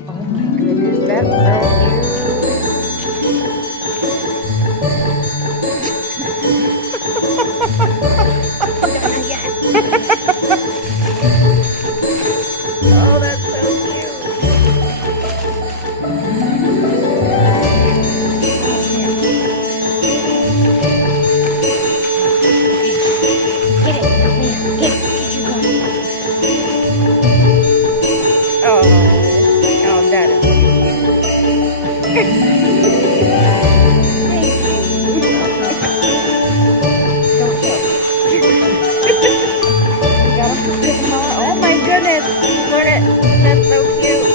Oh my goodness, that's so cute. Oh, that's so cute. Get it. Get it. Did you go? Oh, oh, that is Don't choke. You gotta pick them all. Oh my goodness, look at that's so cute.